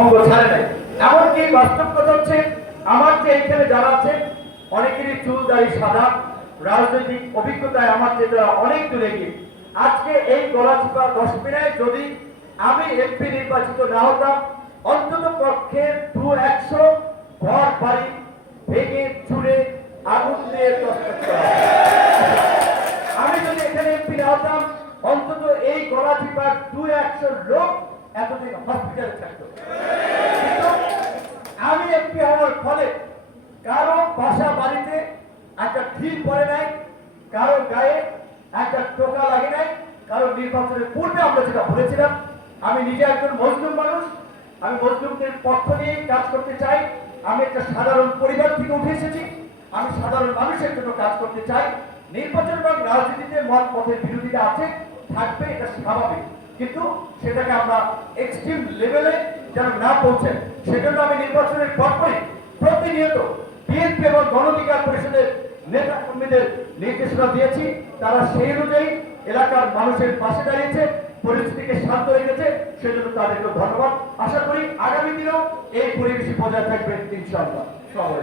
অঙ্গ ছাড়ে নাই। এমনকি বাস্তব কথা হচ্ছে আমার যে এখানে যারা আছে অনেকেরই চুল দাড়ি সাদা, রাজনৈতিক অভিজ্ঞতায় আমার চেয়ে অনেক দূরে গিয়ে আজকে এই গলাচিপা 10 মিনিট যদি আমি এমপি নির্বাচিত না হতাম অন্তত পক্ষে 200 ঘর বাড়ি ভেঙে চুরে আগুন দিয়ে আমি যদি এখানে এমপি না হতাম অন্তত এই গলাচিপার 200 লোক এতদিন হসপিটালে থাকতো। আমি এমপি হওয়ার ফলে কারো বাসা বাড়িতে একটা ঢিল পড়ে নাই, কারো গায়ে একটা টোকা লাগে নাই, কারো নির্বাচনের পূর্বে আমরা যেটা বলেছিলাম আমি নিজে একজন মজলুম মানুষ, আমি মজলুমদের পক্ষ নিয়ে কাজ করতে চাই, আমি একটা সাধারণ পরিবার থেকে উঠে এসেছি, আমি সাধারণ মানুষের জন্য কাজ করতে চাই। নির্বাচন এবং রাজনীতিতে মত পথের বিরোধিতা আছে, থাকবে, এটা স্বাভাবিক, কিন্তু সেটাকে আমরা এক্সট্রিম লেভেলে যেন না পৌঁছে সেজন্য আমি নির্বাচনের পরপরই প্রতিনিয়ত বিএনপি এবং গণ অধিকার পরিষদের নেতা কর্মীদের নির্দেশনা দিয়েছি। তারা সেই অনুযায়ী এলাকার মানুষের পাশে দাঁড়িয়েছে, পরিস্থিতিকে শান্ত রেখেছে, সেজন্য তাদেরকে ধন্যবাদ। আশা করি আগামী দিনেও এই পরিবেশ বজায় থাকবে ইনশাআল্লাহ। সবাই